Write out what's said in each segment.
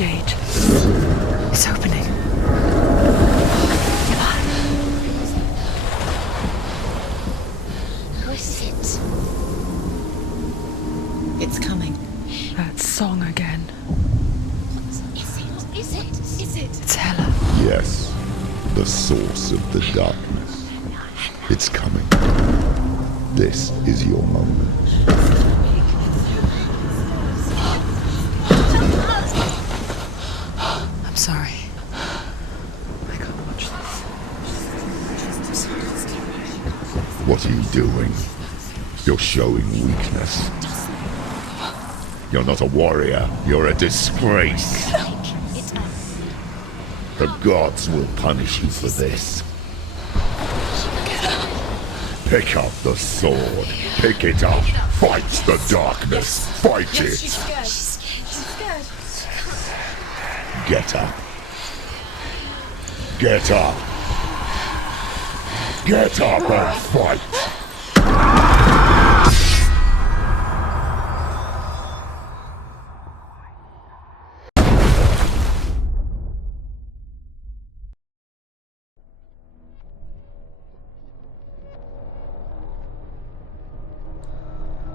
gate. It's opening. Who is it? It's coming. That song again. Is it? It's Hella. Yes, the source of the darkness. It's coming. This is your moment. I'm sorry. I can't watch this. What are you doing? You're showing weakness. You're not a warrior. You're a disgrace. The gods will punish you for this. Pick up the sword. Pick it up. Fight the darkness. Fight it. She's scared. Get up. Get up. Get up and fight.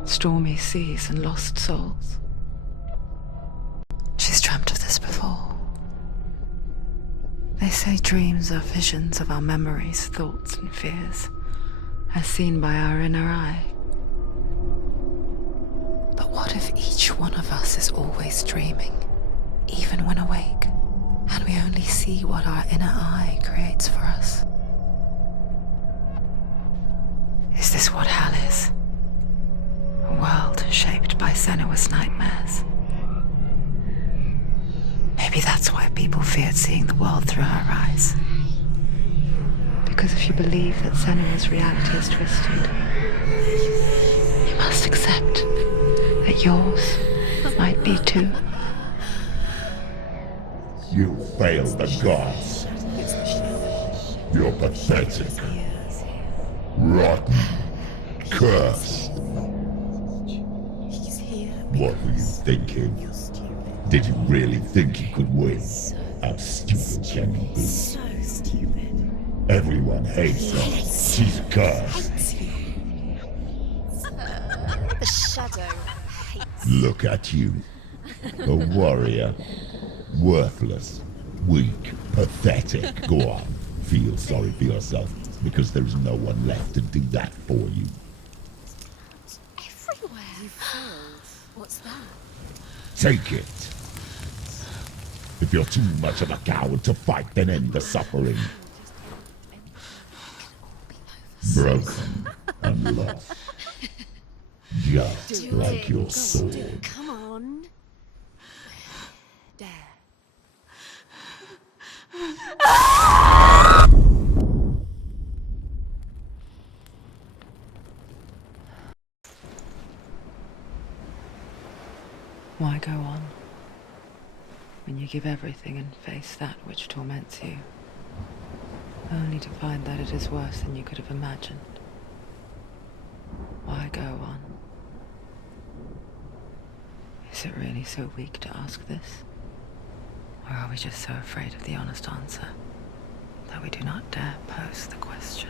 Stormy seas and lost souls. She's dreamt of this before. They say dreams are visions of our memories, thoughts and fears, as seen by our inner eye. But what if each one of us is always dreaming, even when awake, and we only see what our inner eye creates for us? Is this what hell is? A world shaped by Senua's nightmares. Maybe that's why people feared seeing the world through her eyes. Because if you believe that Senua's reality is twisted, you must accept that yours might be too. You failed the gods. You're pathetic. Rotten. Cursed. What were you thinking? Did you really think you could win? How stupid can you be? So stupid. Everyone hates her. She's cursed. The shadow hates. Look at you. A warrior. Worthless. Weak. Pathetic. Go on. Feel sorry for yourself, because there is no one left to do that for you. Everywhere. You failed. What's that? Take it. If you're too much of a coward to fight, then end the suffering. Broken and lost. Just like your sword. Come on. Dare. Why go on when you give everything and face that which torments you, only to find that it is worse than you could have imagined? Why go on? Is it really so weak to ask this? Or are we just so afraid of the honest answer that we do not dare pose the question?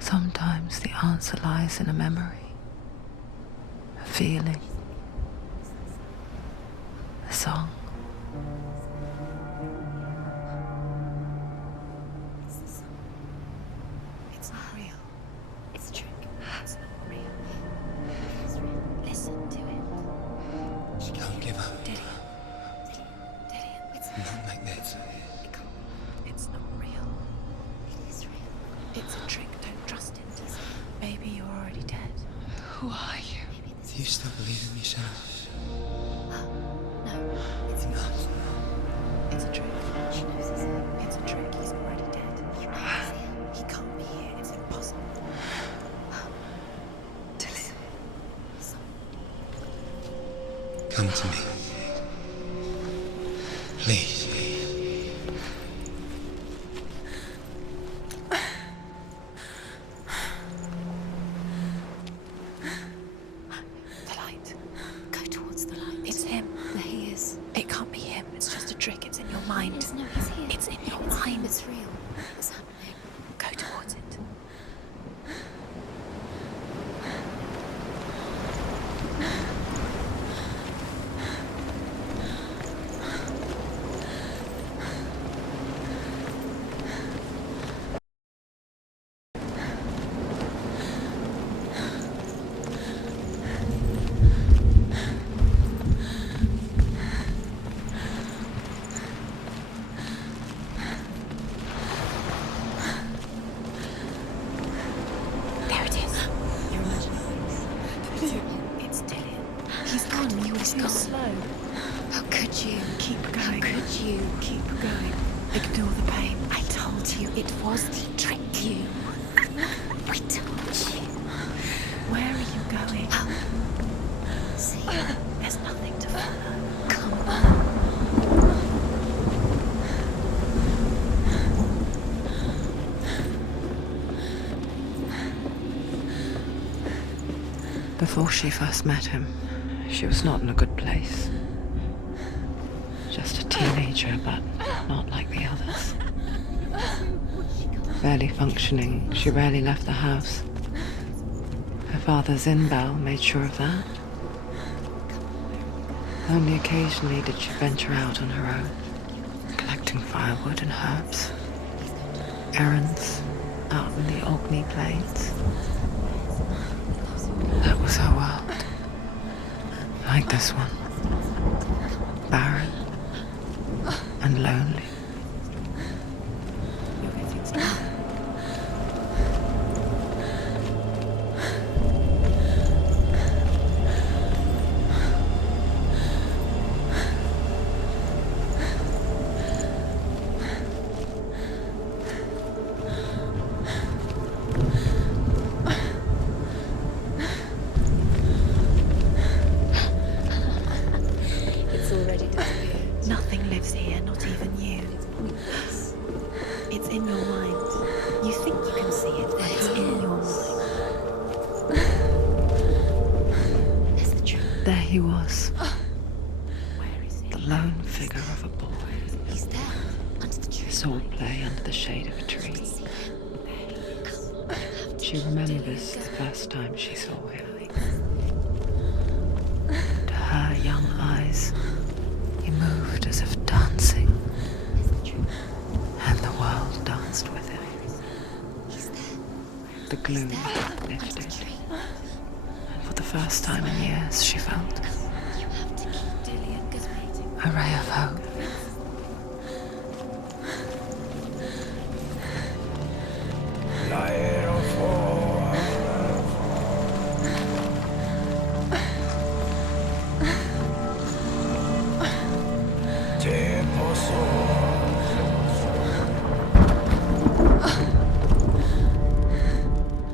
Sometimes the answer lies in a memory, a feeling, a song. It's not real. It's a trick. It's not real. It's real. Listen to it. She Don't give up. Daddy. It's Not like this. It's not real. It is real. It's a trick. Don't trust it. Baby, you're already dead. Who are you? Maybe this Do you still believe in yourself? No, it's not. It's a trick. She knows it's him. It's a trick. He's already dead. You know he's here. He can't be here. It's impossible. Tilly. Come to me. Please. The light. Go towards the light. It's him. There he is. trick. It's in your mind. No, he's here. It's in your mind. It's real. What's happening? Go towards it. There it is. Your imagination. It's Dillian. He's gone. You were too slow. How could you? Keep going. How could you? Keep going. Ignore the pain. I told you it was to trick you. I told you. Where are you going? See, There's nothing to follow. come on. Before she first met him, she was not in a good place. Just a teenager, but not like the others. Barely functioning, she rarely left the house. Her father's in-bell made sure of that. Only occasionally did she venture out on her own, collecting firewood and herbs. Errands out in the Orkney Plains. That was her world. Like this one. Barren and lonely. You're getting started. It's already disappeared. Nothing lives here, not even you. Pointless. It's in your mind. You think you can see it, but it's in your mind. There's the truth. There he was, Where is the he? lone figure of a boy. He's there, under the tree. Swordplay under the shade of a tree. She remembers the first time she saw him. To her young eyes, he moved as if dancing, and the world danced with him. The gloom lifted, and for the first time in years she felt You have to keep Dillian is waiting. a ray of hope.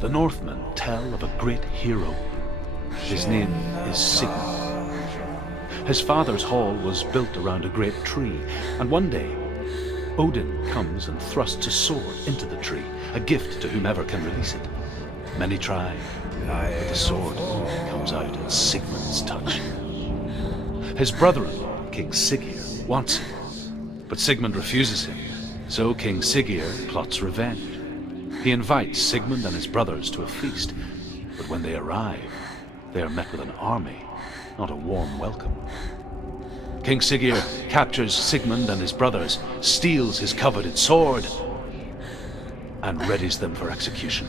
The Northmen tell of a great hero. His name is Sigmund. His father's hall was built around a great tree, and one day Odin comes and thrusts a sword into the tree, a gift to whomever can release it. Many try, but the sword only comes out at Sigmund's touch. His brother-in-law, King Siggeir, wants him, but Sigmund refuses him, so King Siggeir plots revenge. He invites Sigmund and his brothers to a feast, but when they arrive, they are met with an army, not a warm welcome. King Siggeir captures Sigmund and his brothers, steals his coveted sword, and readies them for execution.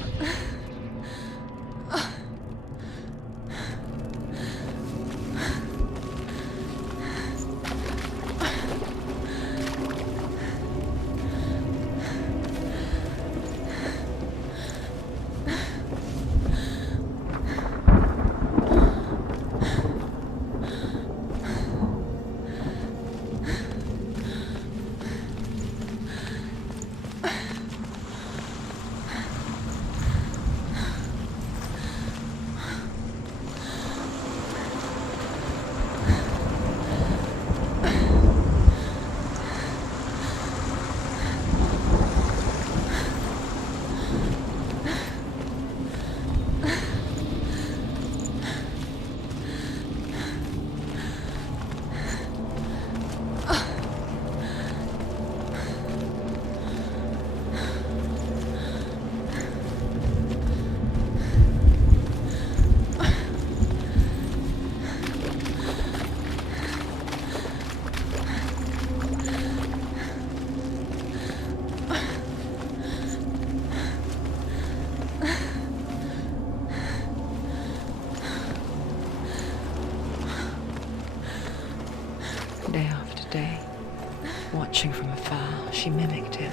Watching from afar, she mimicked him,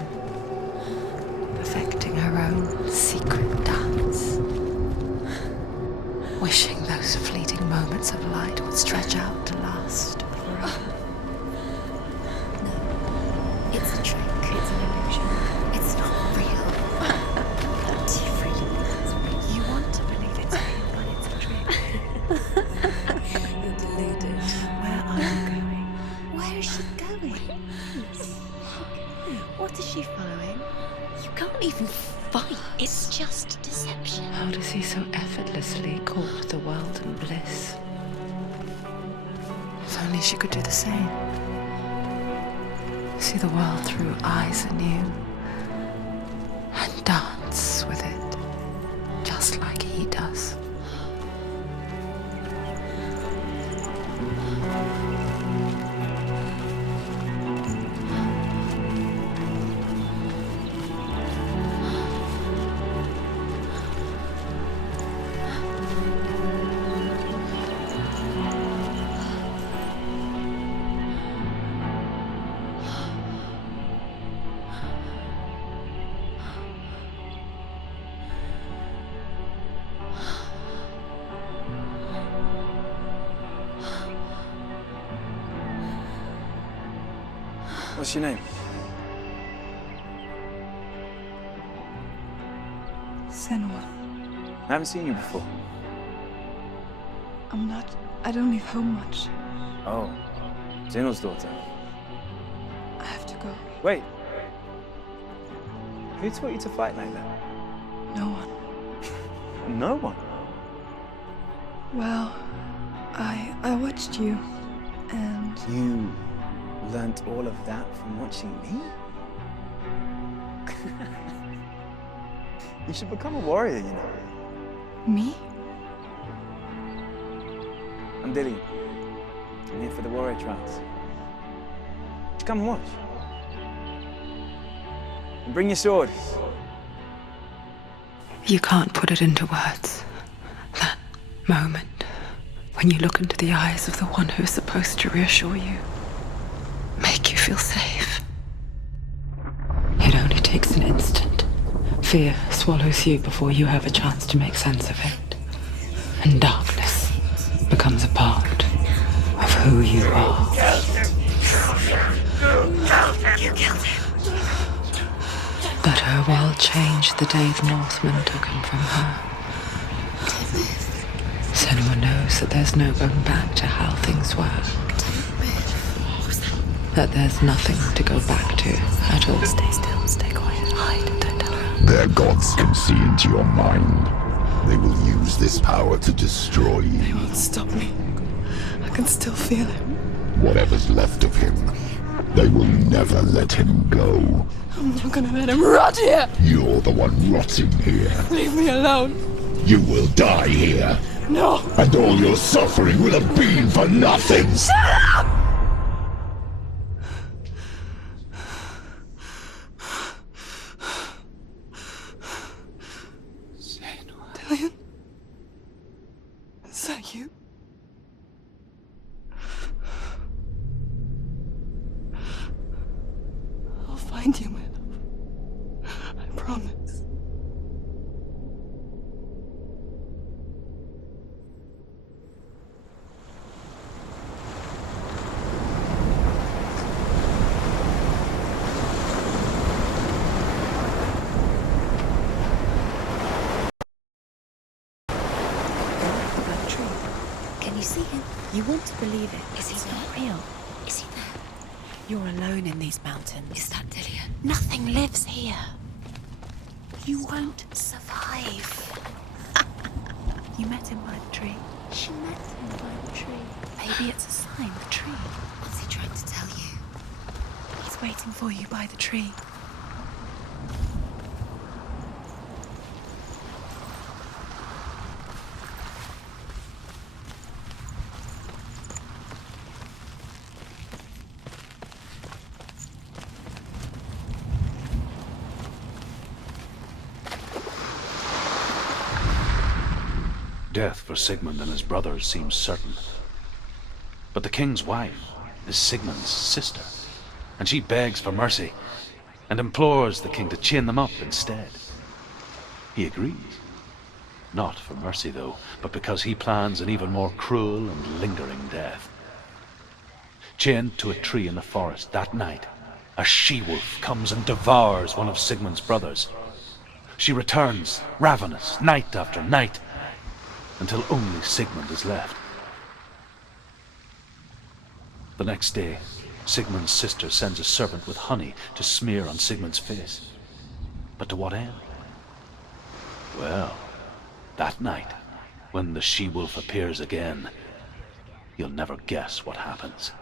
perfecting her own secret dance, wishing those fleeting moments of light would stretch out to last forever. It's a trick. It's an illusion. It's not real. Not real. You want to believe it's real, but it's a trick. You're deluded. Where are you going? Where is she going? What is she following? You can't even fight. It's just deception. How does he so effortlessly court the world and bliss? If only she could do the same. See the world through eyes anew and dance with it, just like he does. What's your name? Senua. I haven't seen you before. I don't leave home much. Oh, Zeno's daughter. I have to go. Wait. Who taught you to fight like that? No one. No one. Well, I watched you, and You learnt all of that from watching me? You should become a warrior, you know. me? I'm Dillian. I'm here for the warrior trials. Just come and watch. And bring your sword. You can't put it into words. That moment when you look into the eyes of the one who's supposed to reassure you, make you feel safe. It only takes an instant. Fear swallows you before you have a chance to make sense of it. And darkness becomes a part of who you are. You killed him. But her world changed the day the Northmen took him from her. Senua knows that there's no going back to how things were. That there's nothing to go back to at all. Stay still, stay quiet, hide, don't tell her. Their gods can see into your mind. They will use this power to destroy They you. won't stop me. I can still feel him. Whatever's left of him, they will never let him go. I'm not gonna let him rot here. You're the one rotting here. Leave me alone. You will die here. No. And all your suffering will have been for nothing. Dillian? Is that you? I'll find you, my love. I promise. That tree. Can you see him? You want to believe it. Is he not real? Is he there? You're alone in these mountains. Is that Dillian? Nothing lives here. You won't survive. You met him by the tree. She met him by the tree. Maybe it's a sign, the tree. What's he trying to tell you? He's waiting for you by the tree. Death for Sigmund and his brothers seems certain. But the king's wife is Sigmund's sister. and she begs for mercy and implores the king to chain them up instead. He agrees. Not for mercy, though, but because he plans an even more cruel and lingering death. Chained to a tree in the forest that night, a she-wolf comes and devours one of Sigmund's brothers. She returns, ravenous, night after night, until only Sigmund is left. The next day, Sigmund's sister sends a servant with honey to smear on Sigmund's face. But to what end? Well, that night, when the she-wolf appears again, you'll never guess what happens.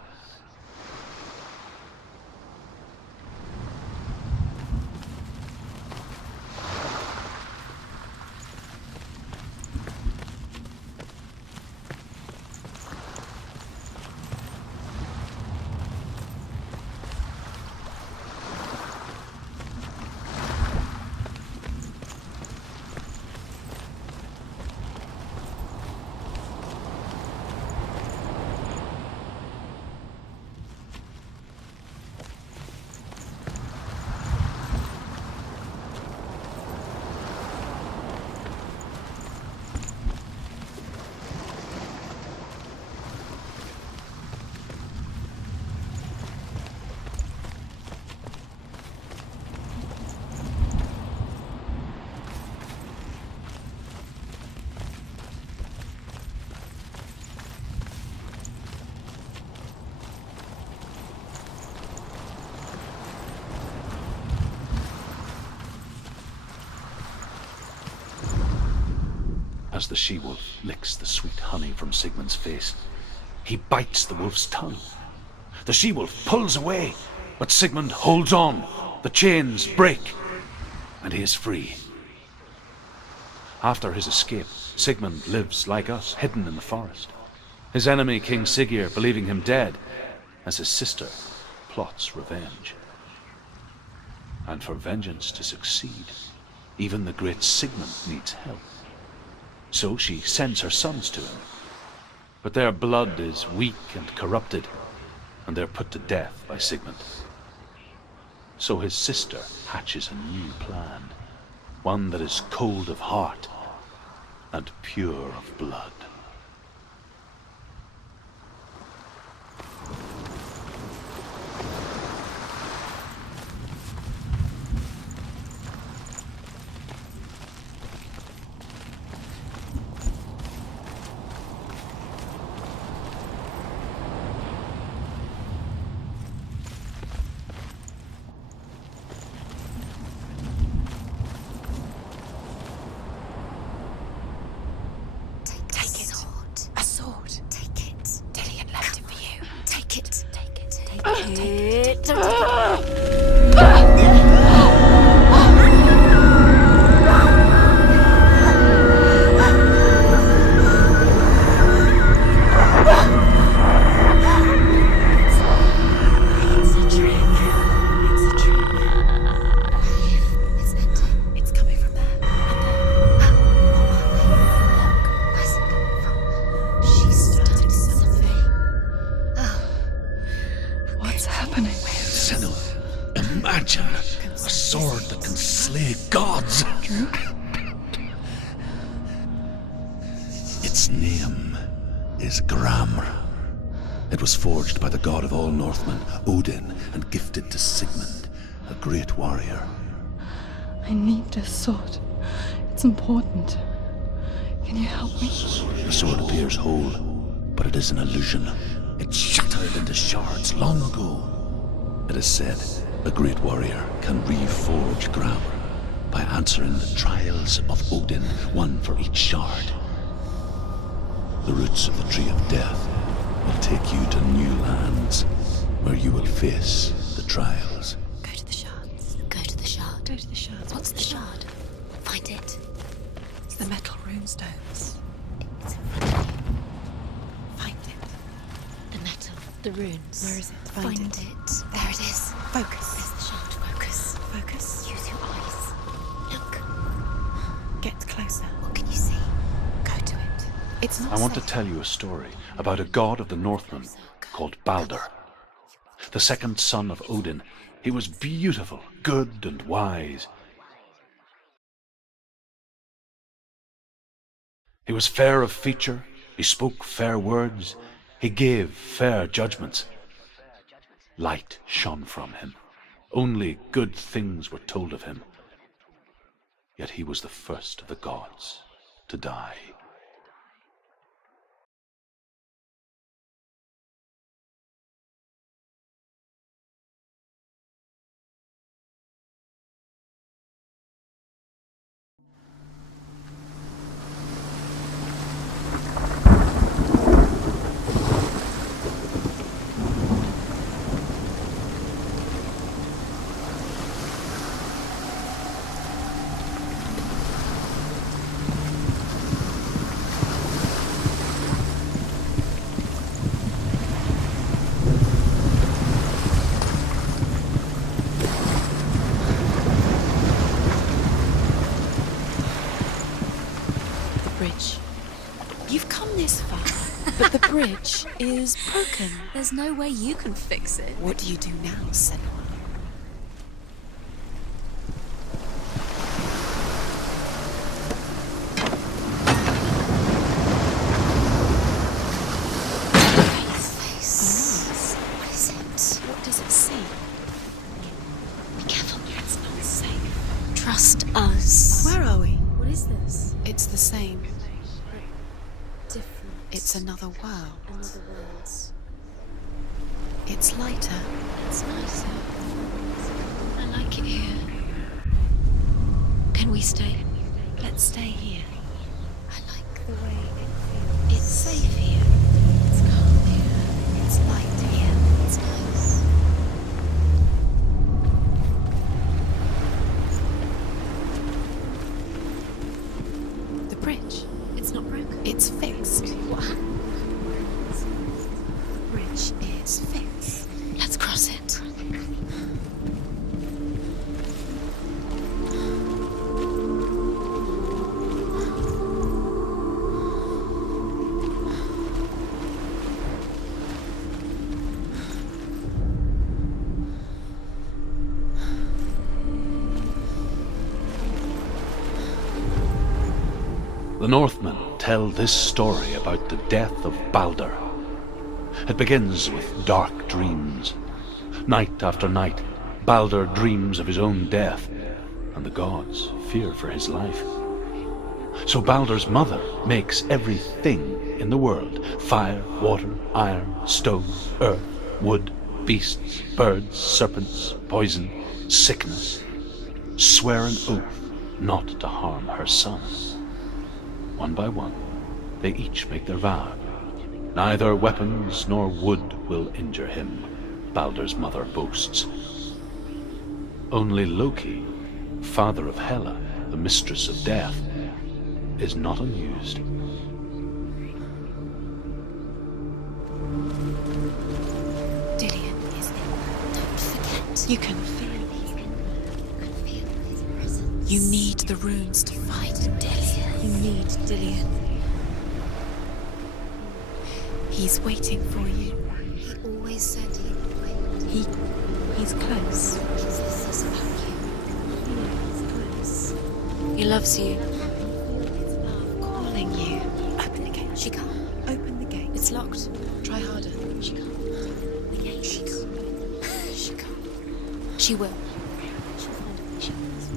As the she-wolf licks the sweet honey from Sigmund's face, he bites the wolf's tongue. The she-wolf pulls away, but Sigmund holds on. The chains break, and he is free. After his escape, Sigmund lives like us, hidden in the forest. His enemy, King Siggeir, believing him dead, as his sister plots revenge. And for vengeance to succeed, even the great Sigmund needs help. So she sends her sons to him. But their blood is weak and corrupted, and they're put to death by Sigmund. So his sister hatches a new plan, one that is cold of heart and pure of blood. Its name is Gramr. It was forged by the god of all Northmen, Odin, and gifted to Sigmund, a great warrior. I need this sword. It's important. Can you help me? The sword appears whole, but it is an illusion. It shattered into shards long ago. It is said a great warrior can reforge Gramr by answering the trials of Odin, one for each shard. The roots of the Tree of Death will take you to new lands, where you will face the trials. Go to the shards. Go to the shard. Go to the shards. What's the shard? Find it. It's the metal runestones. It's in front of you. Find it. The metal. The runes. Where is it? Find it. There it is. Focus. There's the shard. Focus. Focus. Use your eyes. Look. Get closer. What can you see? Go to it. It's not I want to safe. tell you a story about a god of the Northmen called Baldur. the second son of Odin. He was beautiful, good, and wise. He was fair of feature, he spoke fair words, he gave fair judgments. Light shone from him. Only good things were told of him. Yet he was the first of the gods to die. Bridge. You've come this far, but the bridge is broken. There's no way you can fix it. What do you do now, Senua? Face. What is it? What does it say? Be careful, it's not safe. Trust us. Where are we? What is this? It's the same. Different. It's another world. Another world. It's lighter. It's nicer. I like it here. Can we stay? Let's stay here. I like the way it feels. It's safe here. It's calm here. It's light here. It's nice. The bridge. It's not broken. It's fixed. What happened? The bridge is fixed. Let's cross it. The Northmen tell this story about the death of Balder. It begins with dark dreams. Night after night, Balder dreams of his own death, and the gods fear for his life. So Balder's mother makes everything in the world: fire, water, iron, stone, earth, wood, beasts, birds, serpents, poison, sickness, swear an oath not to harm her son. One by one, they each make their vow. Neither weapons nor wood will injure him, Balder's mother boasts. Only Loki, father of Hela, the mistress of death, is not amused. Dillion is in. Don't forget. You can feel it. His presence. You need the runes to fight Dillion. You need Dillion. He's waiting for you. He always said he would wait. He's close. He says this about you. He is close. He loves you. His love Calling you. Open the gate. She can't. Open the gate. It's locked. Try harder. She can't. The gate. She can't. She can't. She will. She'll find a way. She knows.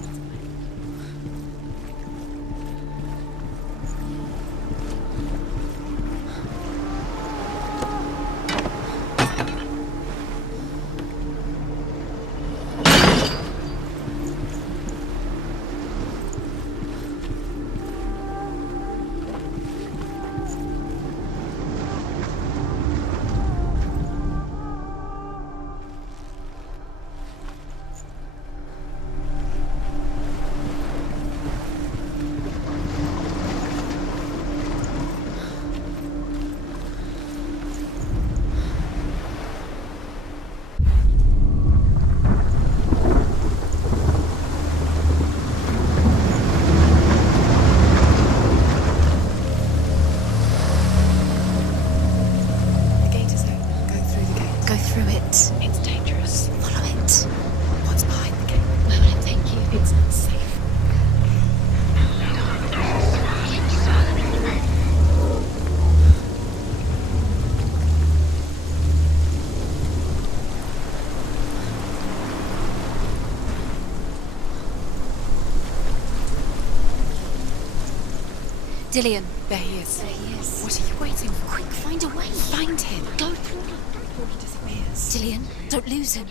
Dillian. There he is. There he is. What are you waiting for? Quick, find a way. Find him. Go. Before he disappears. Dillian, don't lose him.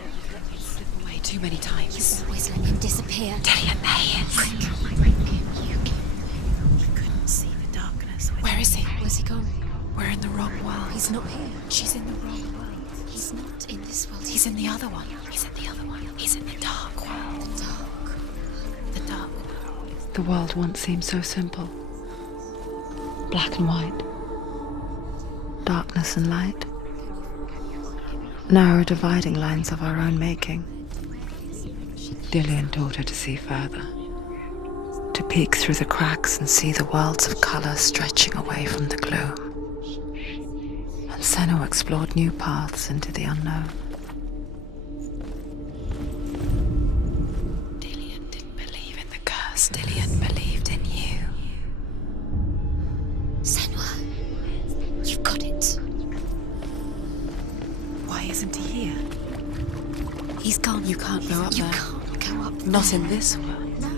Slip away too many times. You always let him disappear. Dillian, there he is. He couldn't see the darkness. Where is he? Where's he gone? We're in the wrong world. He's not here. She's in the wrong world. He's not in this world. He's in the other one. He's in the other one. He's in the dark world. The dark. The dark world. The world once seemed so simple. Black and white. Darkness and light. Narrow dividing lines of our own making. Dillian taught her to see further. To peek through the cracks and see the worlds of colour stretching away from the gloom. And Senua explored new paths into the unknown. Dillian didn't believe in the curse. Dillian believed in you. Senua, you've got it. Why isn't he here? He's gone. You can't go up You there. can't go up there. Not in this world. No.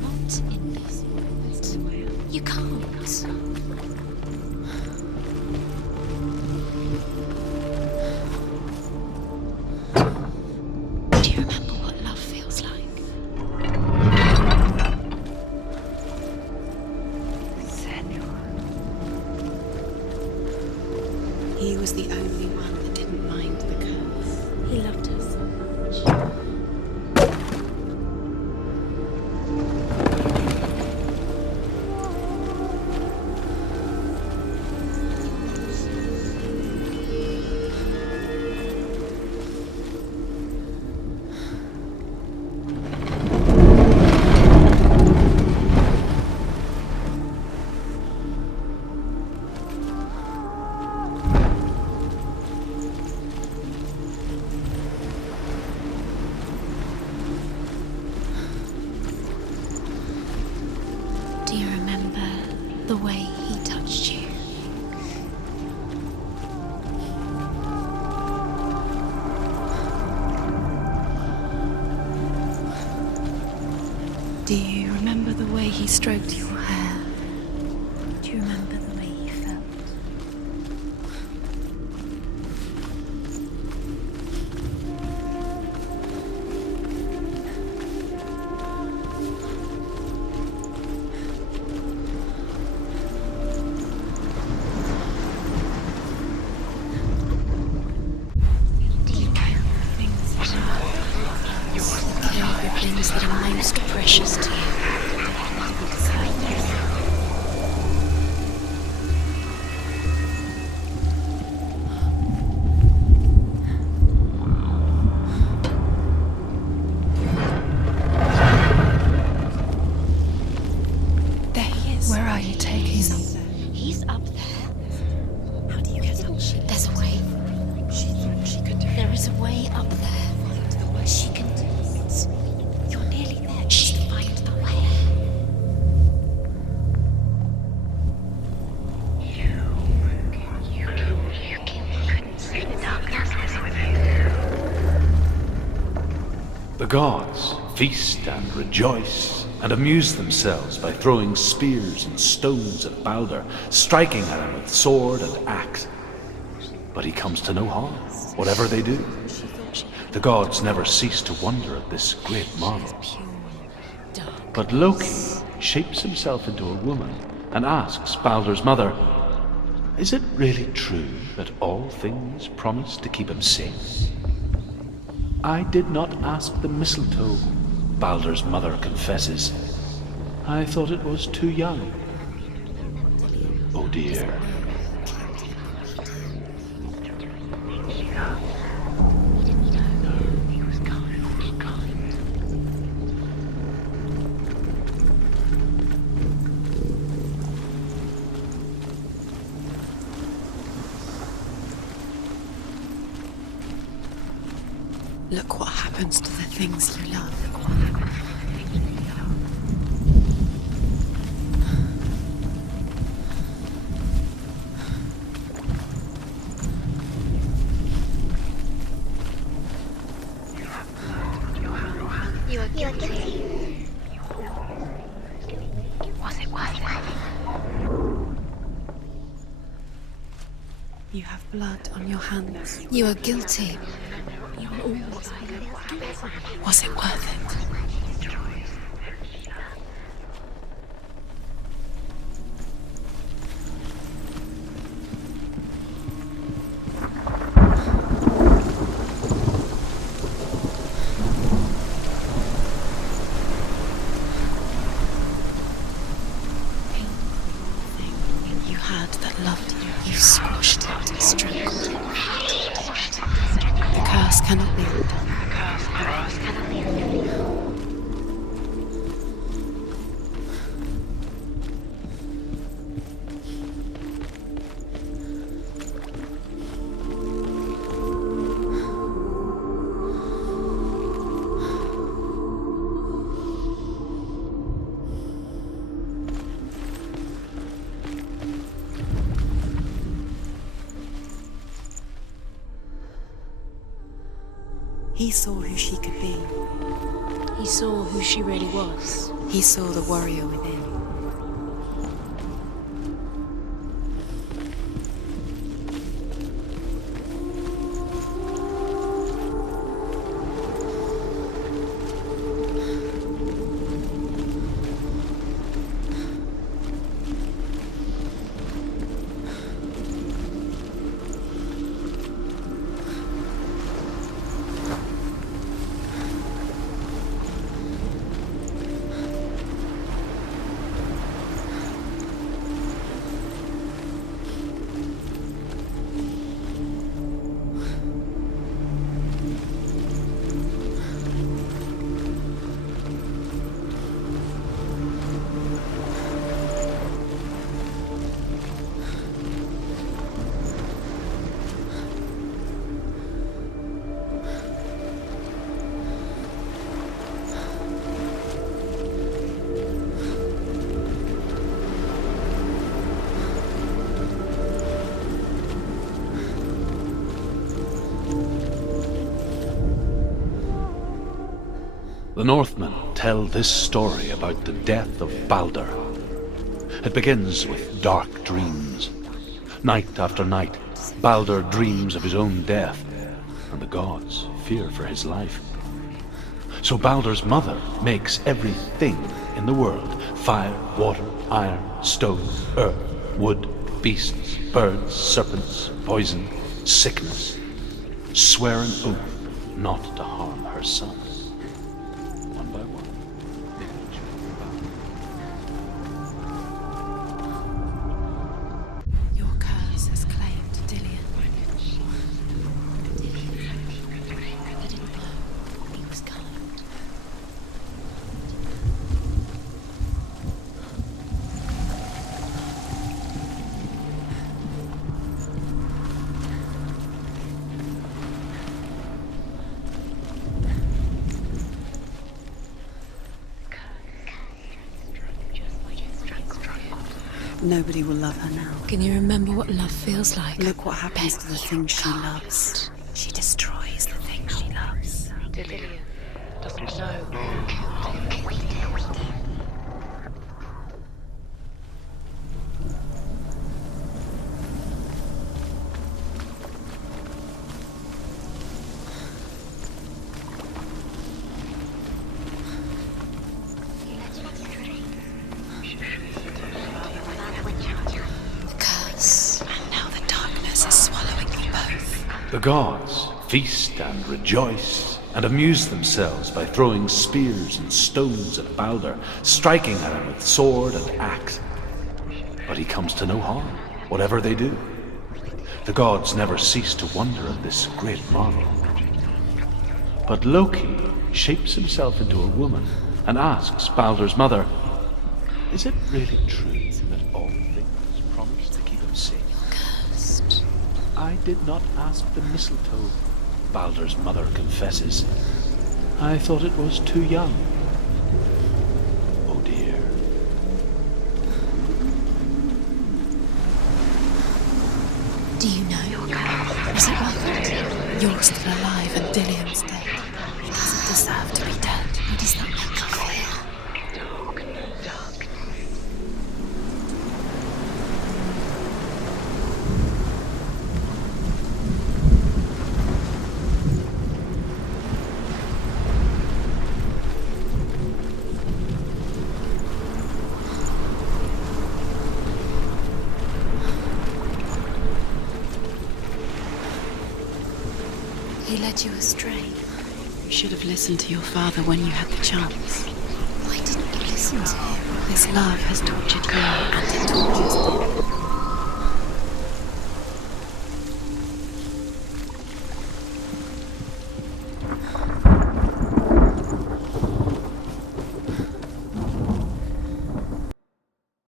Not in this world. You can't. Do you remember what love feels like? He was the only one that didn't mind the curse. He loved her so much. Do you remember the way he touched you? Do you remember the way he stroked your hair? Do you remember the way he felt? Do you know things that are the things that are most precious to you? There he is. Where are you taking him? He's up there. How do you get up? There's a way. She thought she could do it. There is a way up there. She can do it. You're nearly there. She'll find the way. The gods feast and rejoice and amuse themselves by throwing spears and stones at Baldur, striking at him with sword and axe. But he comes to no harm, whatever they do. The gods never cease to wonder at this great marvel. But Loki shapes himself into a woman and asks Baldur's mother, "Is it really true that all things promise to keep him safe?" "I did not ask the mistletoe," Baldur's mother confesses. "I thought it was too young." Oh dear. Look what happens to the things you love. You are guilty. Was it worth it? You have blood on your hands. You are guilty. Was it worth it? You had that loved you. You squashed it and strangled it. The curse cannot be undone. He saw who she could be. He saw who she really was. He saw the warrior within. The Northmen tell this story about the death of Baldur. It begins with dark dreams. Night after night, Baldur dreams of his own death, and the gods fear for his life. So Baldur's mother makes everything in the world: fire, water, iron, stone, earth, wood, beasts, birds, serpents, poison, sickness, swear an oath not to harm her son. One by one, they each bow. Your curse has claimed Dillion. He didn't know. He was kind. Nobody will love her now. Can you remember what love feels like? Look what happens to the things she loves. She destroys the things she loves. Dillion doesn't know who killed him. The curse. And now the darkness is swallowing you both. The gods feast and rejoice and amuse themselves by throwing spears and stones at Baldur, striking at him with sword and axe. But he comes to no harm, whatever they do. The gods never cease to wonder at this great marvel. But Loki shapes himself into a woman and asks Baldur's mother, "Is it really true that all things promise to keep him safe?" Cursed. "I did not ask the mistletoe," Baldur's mother confesses. "I thought it was too young." Oh dear. Do you know? Was it worth it? You're still alive and Dillion's dead. He doesn't deserve to be dead. What does that make you feel? he led you astray? You should have listened to your father when you had the chance. Why didn't you listen to him? This love has tortured you, and it tortures